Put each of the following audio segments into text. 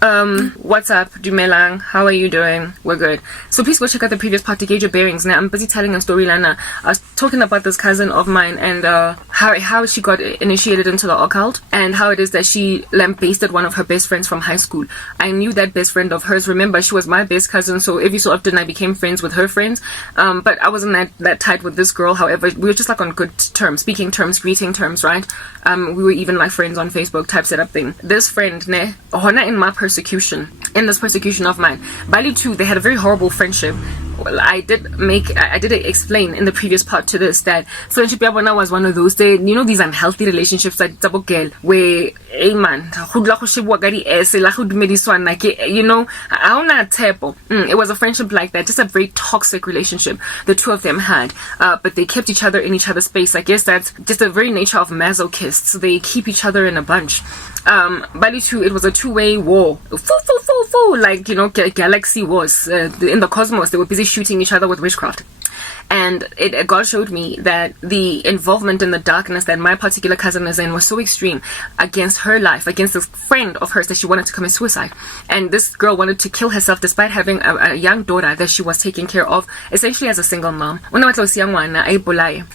What's up, Dumelang? How are you doing? We're good. So please go check out the previous part to gauge your bearings. Now I'm busy telling a story, Lana. I was talking about this cousin of mine and how she got initiated into the occult and how it is that she lambasted one of her best friends from high school. I knew that best friend of hers. Remember, she was my best cousin, so every so often I became friends with her friends. But I wasn't that tight with this girl. However, we were just like on good terms, speaking terms, greeting terms, right? We were even like friends on Facebook type setup thing. This friend, ne, Hona in this persecution of mine, Bali too, they had a very horrible friendship. Well, I did explain in the previous part to this that friendship yabona was one of those, these unhealthy relationships that where hey man, it was a friendship like that, just a very toxic relationship the two of them had, but they kept each other in each other's space. I guess that's just the very nature of masochists. They keep each other in a bunch. Bali too, it was a two-way war, like galaxy wars in the cosmos. They were busy shooting each other with witchcraft. And God showed me that the involvement in the darkness that my particular cousin is in was so extreme against her life, against this friend of hers, that she wanted to commit suicide. And this girl wanted to kill herself despite having a young daughter that she was taking care of, essentially as a single mom.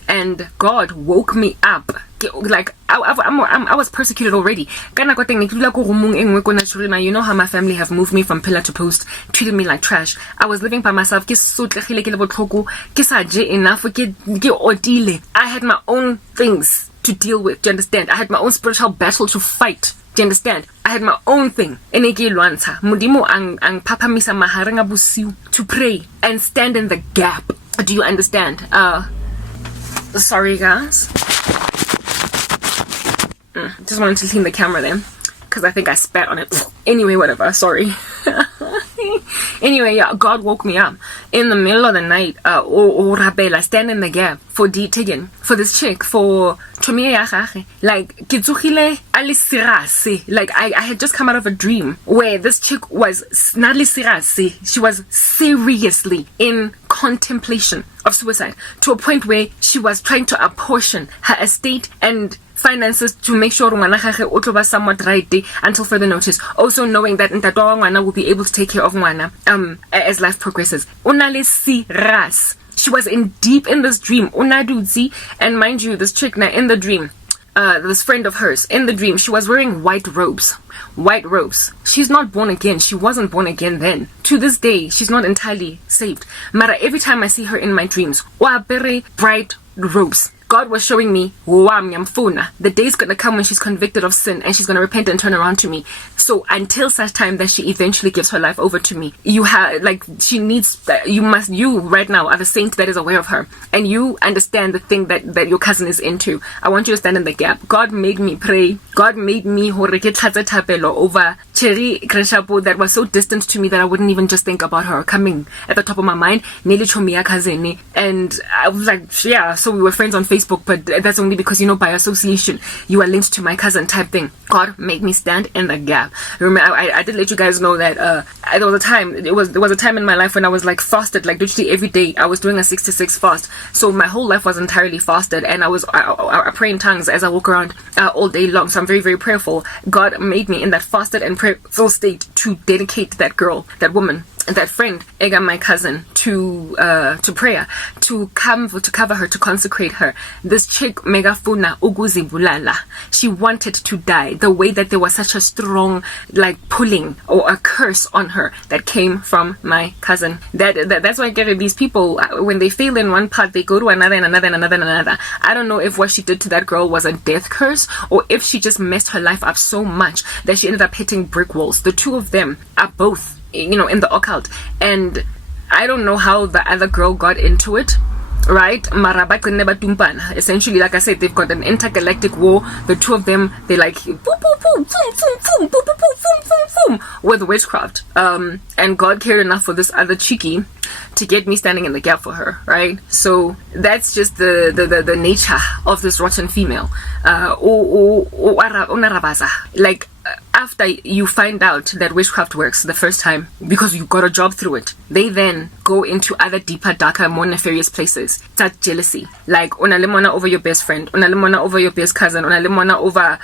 And God woke me up. Like I was persecuted already. You know how my family have moved me from pillar to post, treated me like trash. I was living by myself. I had my own things to deal with. Do you understand? I had my own spiritual battle to fight. Do you understand? I had my own thing. To pray and stand in the gap. Do you understand? Sorry guys. Just wanted to clean the camera then, because I think I spat on it. Anyway, whatever, sorry. Anyway, yeah, God woke me up in the middle of the night. Rabela, stand in the gap for Tiggin, for this chick, for like like I had just come out of a dream where this chick was not she was seriously in contemplation of suicide, to a point where she was trying to apportion her estate and finances to make sure ngwana somewhat right until further notice, also knowing that ngwana will be able to take care of ngwana as life progresses. She was in deep in this dream, and mind you, this chick now in the dream, this friend of hers in the dream, she was wearing white robes. She's not born again. She wasn't born again then. To this day, she's not entirely saved. Mara, every time I see her in my dreams, very bright robes. God was showing me, the day's gonna come when she's convicted of sin and she's gonna repent and turn around to me. So until such time that she eventually gives her life over to me, you right now are the saint that is aware of her, and you understand the thing that your cousin is into. I want you to stand in the gap. God made me pray. God made me over Cherry Kreshapo that was so distant to me that I wouldn't even just think about her coming at the top of my mind. And I was like, yeah, so we were friends on Facebook, but that's only because, by association, you are linked to my cousin type thing. God made me stand in the gap. Remember, I did let you guys know that there was a time in my life when I was like fasted, like literally every day. I was doing a 6-6 fast. So my whole life was entirely fasted, and I pray in tongues as I walk around all day long. So I'm very, very prayerful. God made me in that fasted and prayerful state to dedicate that girl, that woman, that friend, Ega, my cousin, to prayer, to cover her, to consecrate her. This chick, Megafuna Uguzi Bulala, she wanted to die. The way that there was such a strong, like, pulling or a curse on her that came from my cousin. That's why I get it. These people, when they fail in one part, they go to another and another and another and another. I don't know if what she did to that girl was a death curse, or if she just messed her life up so much that she ended up hitting brick walls. The two of them are both in the occult, and I don't know how the other girl got into it, right? Essentially, like I said, they've got an intergalactic war. The two of them, they like boom, boom, boom, boom, boom, boom, boom, boom, boom, boom, with witchcraft. And God cared enough for this other cheeky to get me standing in the gap for her, right? So that's just the nature of this rotten female. Like, after you find out that witchcraft works the first time because you got a job through it, they then go into other deeper, darker, more nefarious places. That's jealousy. Like unalimona over your best friend, unalimona over your best cousin, unalimona over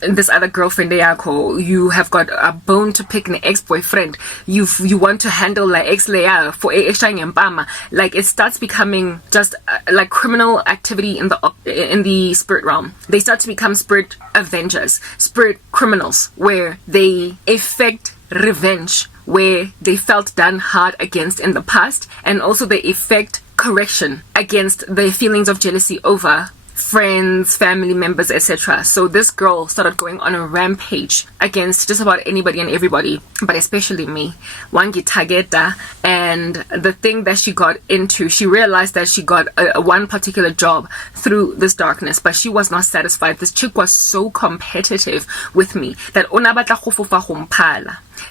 this other girlfriend yako. You have got a bone to pick an ex-boyfriend. You want to handle like ex-layer for extra mbama. Like it starts becoming just like criminal activity in the spirit realm. They start to become spirit avengers, spirit criminals, where they effect revenge where they felt done hard against in the past, and also they effect correction against the feelings of jealousy over friends, family members, etc. So this girl started going on a rampage against just about anybody and everybody, but especially me. Wangi Tageta, and the thing that she got into, she realized that she got a one particular job through this darkness, but she was not satisfied. This chick was so competitive with me that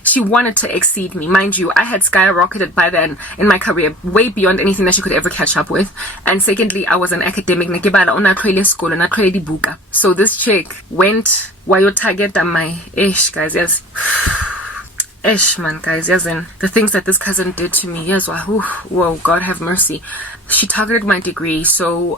she wanted to exceed me. Mind you, I had skyrocketed by then in my career, way beyond anything that she could ever catch up with. And secondly, I was an academic. So this chick went wayo target my ish, guys. Yes. Ish, man, guys. Yes, and the things that this cousin did to me. Yes, whoa, God have mercy. She targeted my degree. So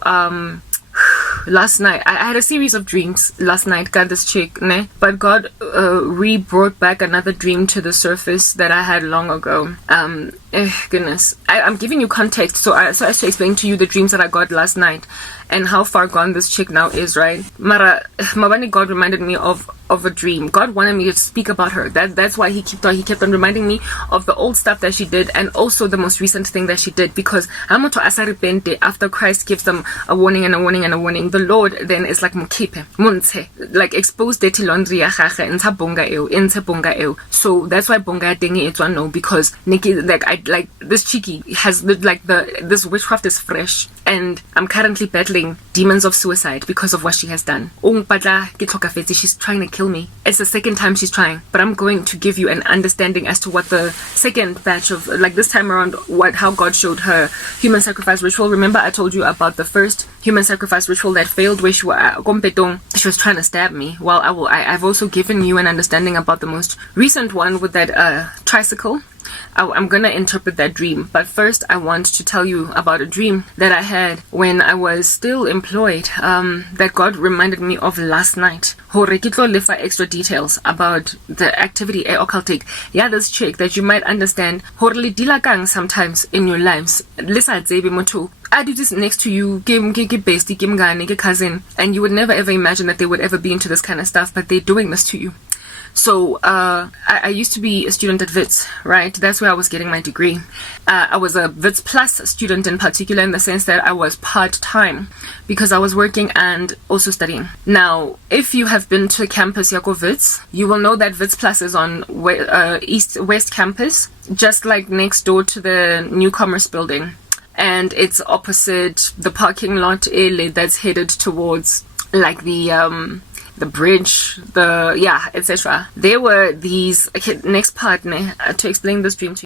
last night I had a series of dreams last night, got this chick, ne? But God brought back another dream to the surface that I had long ago. Goodness, I'm giving you context so as to explain to you the dreams that I got last night and how far gone this chick now is, right? Mara Mabani, God reminded me of a dream. God wanted me to speak about her. That's why he kept on reminding me of the old stuff that she did, and also the most recent thing that she did, because after Christ gives them a warning and a warning and a warning, the Lord then is like like expose dirty laundry ya gage ntsha bonga eo. So that's why bonga ya teng e tswa no, because like this cheeky has this witchcraft is fresh, and I'm currently battling demons of suicide because of what she has done. She's trying to kill me. It's the second time she's trying, but I'm going to give you an understanding as to what the second batch of, like this time around, how God showed her human sacrifice ritual. Remember I told you about the first human sacrifice ritual that failed, where she was trying to stab me. Well, I've also given you an understanding about the most recent one with that tricycle. I'm gonna interpret that dream, but first I want to tell you about a dream that I had when I was still employed, that God reminded me of last night. Hore kitlo lefa extra details about the activity occultic. Yeah, this chick that you might understand hore le dila kang sometimes in your lives. Lisa tsebe motho I do this next to you, bestie, ke cousin, and you would never ever imagine that they would ever be into this kind of stuff, but they're doing this to you. So I used to be a student at WITS, right? That's where I was getting my degree. I was a WITS Plus student in particular, in the sense that I was part-time because I was working and also studying. Now, if you have been to campus Yako WITS, you will know that WITS Plus is on West Campus, just like next door to the New Commerce building. And it's opposite the parking lot that's headed towards like the bridge, etc. There were these, next part to explain this dream to you.